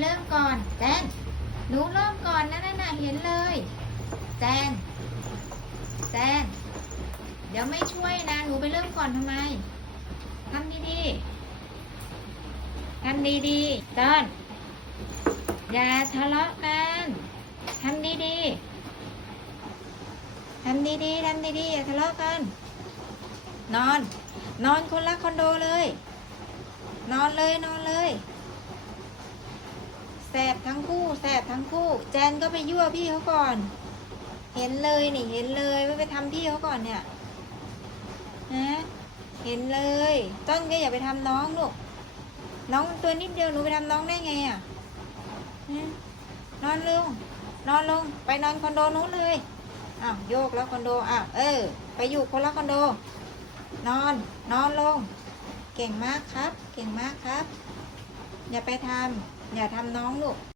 เริ่มก่อนแจนหนูเริ่มก่อนนะนั่นน่ะเห็นเลยแจนเดี๋ยวไม่ช่วยนะหนูไปเริ่มก่อนทำไมทำดีๆเติ้ลอย่าทะเลาะกันทำดีๆอย่าทะเลาะกันนอนคนละคอนโดเลยนอนเลยแสบทั้งคู่แจนก็ไปยั่วพี่เขาก่อนเห็นเลยว่าไปทำพี่เขาก่อนเนี่ยนะเห็นเลยต้นก็อย่าไปทำน้องลูกน้องตัวนิดเดียวหนูไปทำน้องได้ไงอ่ะนอนลงไปนอนคอนโดนู้นเลยอ้าวโยกแล้วคอนโดไปอยู่คนละคอนโดนอนลงเก่งมากครับอย่าทำน้องลูก